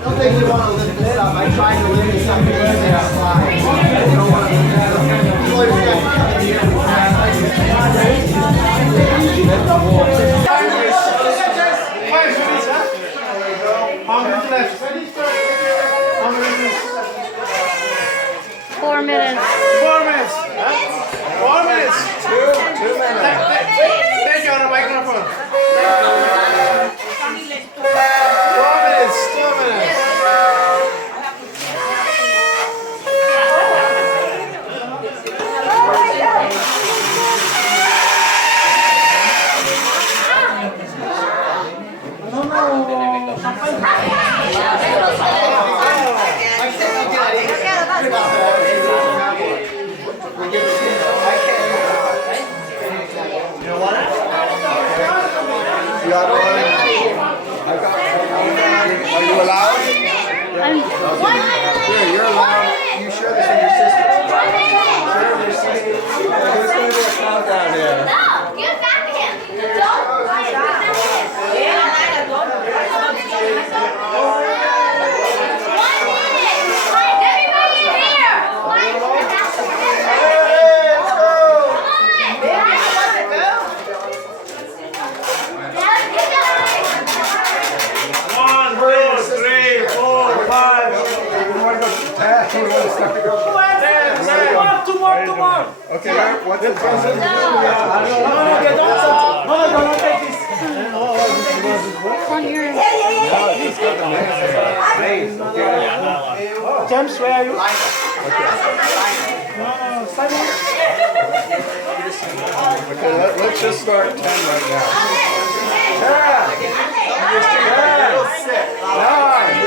I don't think you want to lift this up. I tried to lift this up and they slide. You don't want to lift this up. You always got to come in here and How many left? 4 minutes. 4 minutes. 4 minutes. 2 minutes. Thank you on the microphone. 4 minutes. 2 minutes. Are you allowed? Here, you're allowed. You share this with your sister. Share with your sister. There's going to be a countdown here. No, give back to him. Don't. Two more. Okay, what's the present? No, don't take this. On your James, where are you? Okay, let's just start 10 right now. 10, 9,